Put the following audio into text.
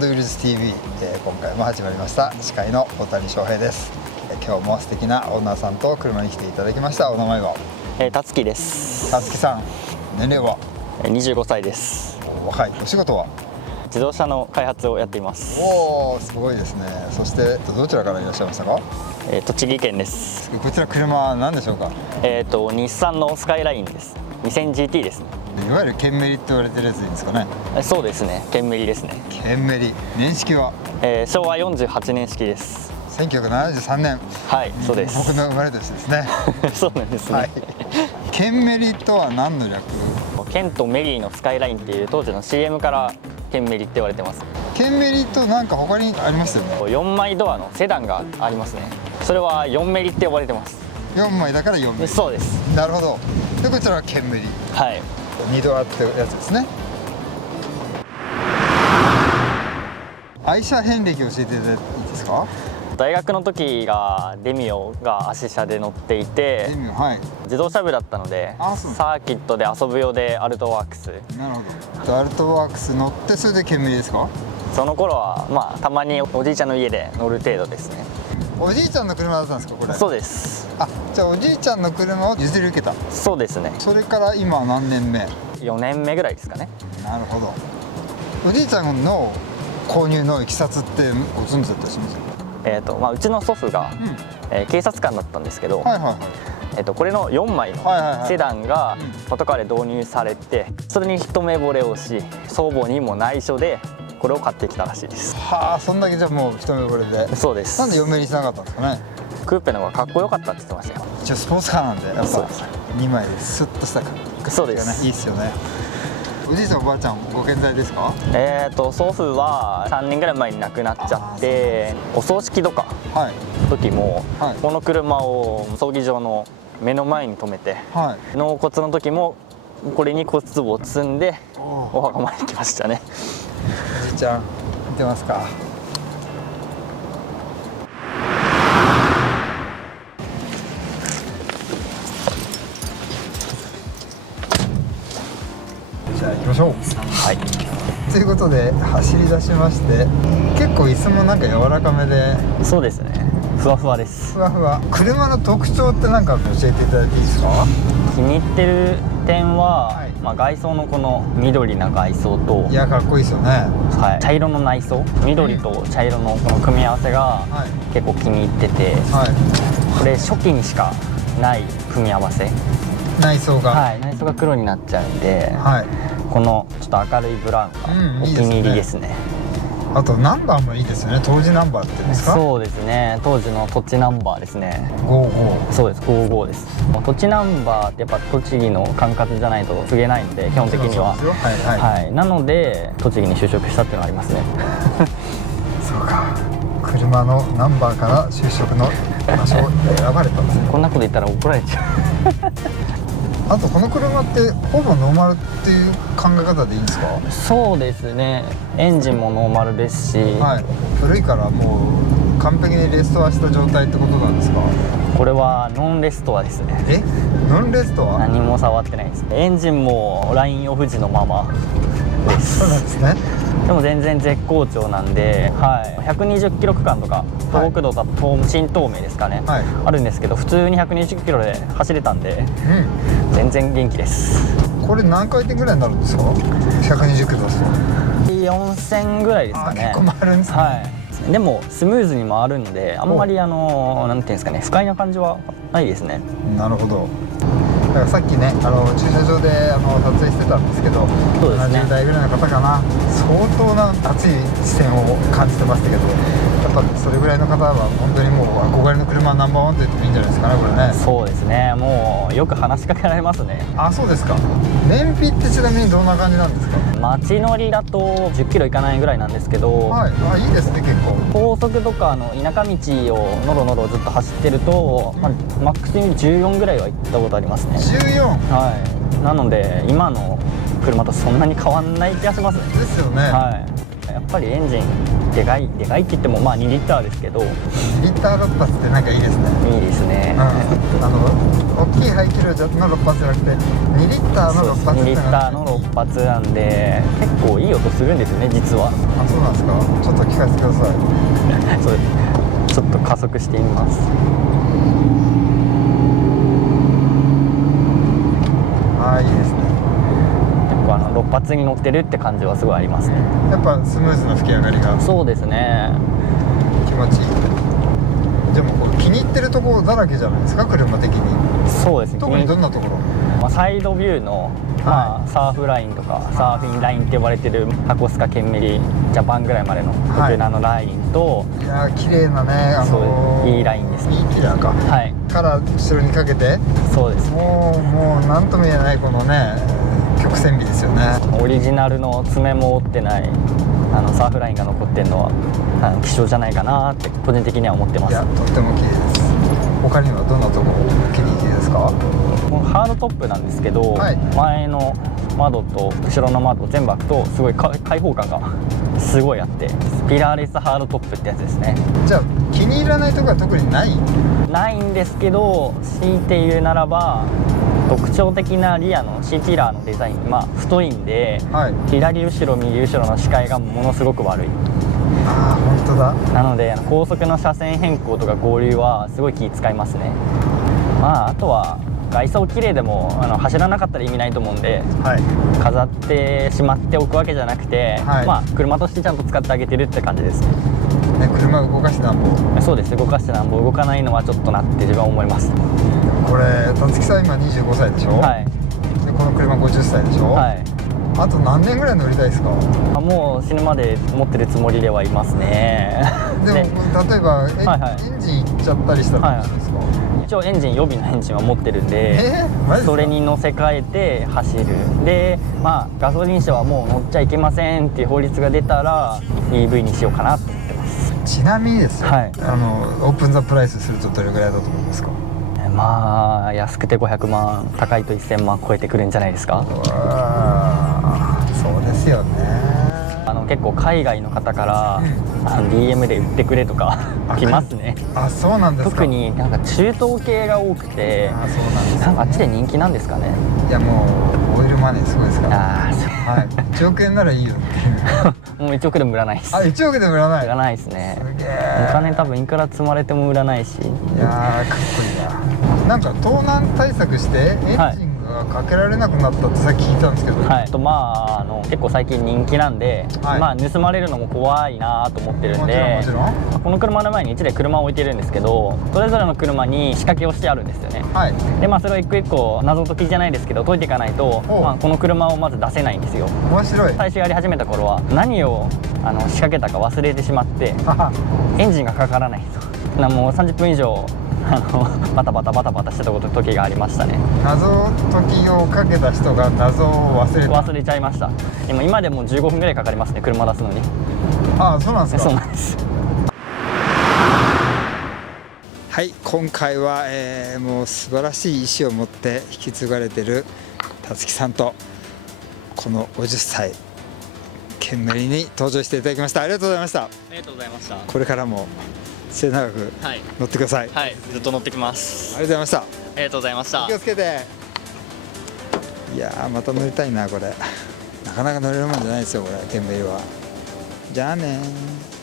ーウィルズ TV、今回も始まりました。司会の大谷翔平です。今日も素敵なオーナーさんと車に来ていただきました。お名前は？たつきです。たつきさん、年齢は25歳です。若い。お仕事は？自動車の開発をやっています。おお、すごいですね。そしてどちらからいらっしゃいましたか？栃木県です。こちら車は何でしょうか？日産のスカイラインです。2000GT ですね。いわゆるケンメリって言われてるやつでいいんですかね？そうですね、ケンメリですね。ケンメリ、年式は？昭和48年式です。1973年。はい、そうです。僕の生まれ年ですね。そうなんですね。はい、ケンメリとは何の略？ケンとメリーのスカイラインっていう当時の CM からケンメリって言われてます。ケンメリとなんか他にありますよね。4枚ドアのセダンがありますね。それは4メリって呼ばれてます。4枚だから4メリ。そうです。なるほど。でこちらはケンメリ。はい。2ドアってやつですね。愛車遍歴教えていただいていいですか？大学の時がデミオが足車で乗っていて、デミオ、はい、自動車部だったのでサーキットで遊ぶ用でアルトワークス。なるほど。アルトワークス乗ってそれでケンメリですか？その頃はまあたまにおじいちゃんの家で乗る程度ですね。おじいちゃんの車だったんですかこれ？そうです。あ、じゃあおじいちゃんの車を譲り受けた？そうですね。それから今何年目？4年目ぐらいですかね。なるほど。おじいちゃんの購入のいきさつってご存知だったりします？うちの祖父が、警察官だったんですけど、これの4枚のセダンがパトカーで導入されて、それに一目惚れをし、祖母にも内緒でこれを買ってきたらしいです。はあ、そんだけじゃもう一目惚れで。そうです。なんで4メリしなかったんですかね？クーペの方がかっこよかったって言ってましたよ。一応スポーツカーなんでやっぱ2枚でスッとした感じがね、そうです。いいですよね。おじいちゃんおばあちゃんご健在ですか？祖父は3年ぐらい前に亡くなっちゃって、お葬式とか時も、この車を葬儀場の目の前に止めて、納骨の時もこれに骨壺を積んでお墓参りに来ましたね。おじいちゃん見てますか？じゃあ行きましょう。はい。ということで走り出しまして、結構椅子もなんか柔らかめで。そうですね。ふわふわです。ふわふわ。車の特徴って何か教えていただいていいですか？気に入ってる点は、外装のこの緑な外装と、いやかっこいいですよね。茶色の内装、緑と茶色のこの組み合わせが結構気に入ってて、これ初期にしかない組み合わせ。内装が黒になっちゃうんで、このちょっと明るいブラウンがお気に入りですね。あとナンバーもいいですね。当時ナンバーっていうんですか？そうですね、当時の土地ナンバーですね。55。そうです、55です。土地ナンバーってやっぱ栃木の管轄じゃないと告げないので、基本的には。なので栃木に就職したっていうのがありますね。そうか、車のナンバーから就職の場所を選ばれたんですね。こんなこと言ったら怒られちゃう。あとこの車ってほぼノーマルっていう考え方でいいんですか？そうですね、エンジンもノーマルですし、古いからもう完璧にレストアした状態ってことなんですか？これはノンレストアですね。ノンレストア？何も触ってないです。エンジンもラインオフ時のままです。そうなんですね。でも全然絶好調なんで、120キロ区間とか東北道だと新東名ですかね、あるんですけど、普通に120キロで走れたんで、全然元気です。これ何回転ぐらいになるんですか？120キロですと4000ぐらいですかね。結構回るんですね。でもスムーズに回るんで、あんまりなんていうんですかね、不快な感じはないですね。なるほど。だからさっきね、駐車場で撮影してたんですけど、70代ぐらいの方かな、相当な熱い視線を感じてましたけど、やっぱそれぐらいの方は本当にもう憧れの車ナンバーワンと言ってもいいんじゃないですかね、これね。そうですね、もうよく話しかけられますね。あ、そうですか。燃費ってちなみにどんな感じなんですか？街乗りだと10キロいかないぐらいなんですけど、いいですね。結構高速とか田舎道をのろのろずっと走ってると、マックスに14ぐらいは行ったことありますね。14？なので今の車とそんなに変わんない気がしますね。ですよね。やっぱりエンジンでかいって言ってもまあ2リッターですけど、2リッター6発ってなんかいいですね。いいですね。大きい排気量の6発じゃなくて2リッターの6発2リッターの6発なんで結構いい音するんですよね実は。あ、そうなんですか。ちょっと聞かせてください。そうです。ちょっと加速してみます。ああ、いいですね。結構6発に乗ってるって感じはすごいありますね。やっぱスムーズな吹き上がりが。そうですね。気持ちいい。でもこう気に入ってるところだらけじゃないですか、車的に。そうですね。特にどんなところ？サイドビューの、サーフラインとかサーフィンラインって呼ばれてる箱須賀ケンメリジャパンぐらいまでの特段のラインと、いやー綺麗なね、そういいラインですね。いいキラーか。はい。から後ろにかけて。そうです。もうなんとも言えないこのね曲線美ですよね。オリジナルの爪も折ってないサーフラインが残ってるのは希少じゃないかなって個人的には思ってます。いや、とっても綺麗です。他にはどんなとこ気に入りですか？このハードトップなんですけど、前の窓と後ろの窓全部開くとすごい開放感がすごいあって、ピラーレスハードトップってやつですね。じゃあ気に入らないところは特にないんですけど、強いて言うならば特徴的なリアの C ピラーのデザイン、太いんで、左後ろ右後ろの視界がものすごく悪い。ああ、本当だ。なので高速の車線変更とか合流はすごい気使いますね。あとは外装綺麗でも走らなかったら意味ないと思うんで、飾ってしまっておくわけじゃなくて、車としてちゃんと使ってあげてるって感じですね。車動かしてなんぼ。そうです。動かしてなんぼ、動かないのはちょっとなって自分は思います。これ辰木さん今25歳でしょ。でこの車50歳でしょ。あと何年ぐらい乗りたいですか？もう死ぬまで持ってるつもりではいますね。でも例えばエンジンいっちゃったりしたらどうですか？一応エンジン、予備のエンジンは持ってるんで、それに乗せ替えて走る。でガソリン車はもう乗っちゃいけませんっていう法律が出たら EV にしようかなと思ってます。ちなみにですよ、オープンザプライスするとどれぐらいだと思いますか？安くて500万、高いと1000万超えてくるんじゃないですか。そうですよね。結構海外の方から、DM で売ってくれとか来ますね。あ、そうなんですか。特になんか中東系が多くて、あっちで人気なんですかね。いや、もうオイルマネーすごいですから。1億円ならいいよってもう1億でも売らないです。1億でも売らない。売らないですね。すげえ。お金多分いくら積まれても売らないし。いやー、かっこいいな。なんか盗難対策してエンジンがかけられなくなったってさっき聞いたんですけど、結構最近人気なんで、盗まれるのも怖いなと思ってるんで、この車の前に1台車を置いてるんですけど、それぞれの車に仕掛けをしてあるんですよね。でそれを一個一個謎解きじゃないですけど解いていかないと、この車をまず出せないんですよ。面白い。最初やり始めた頃は何を仕掛けたか忘れてしまってエンジンがかからないと、もう30分以上バタバタしてた時がありましたね。謎解きをかけた人が謎を忘れちゃいました。今でも15分ぐらいかかりますね、車出すのに。ああ、そうなんですか。そうなんです。はい、今回は、もう素晴らしい意志を持って引き継がれている辰木さんとこの50歳ケンメリに登場していただきました。ありがとうございました。ありがとうございました。これからも末永く乗ってください。ずっと乗ってきます。ありがとうございました。ありがとうございました。気をつけて。いやー、また乗りたいなこれ。なかなか乗れるもんじゃないですよこれ、ケンメリは。じゃあねー。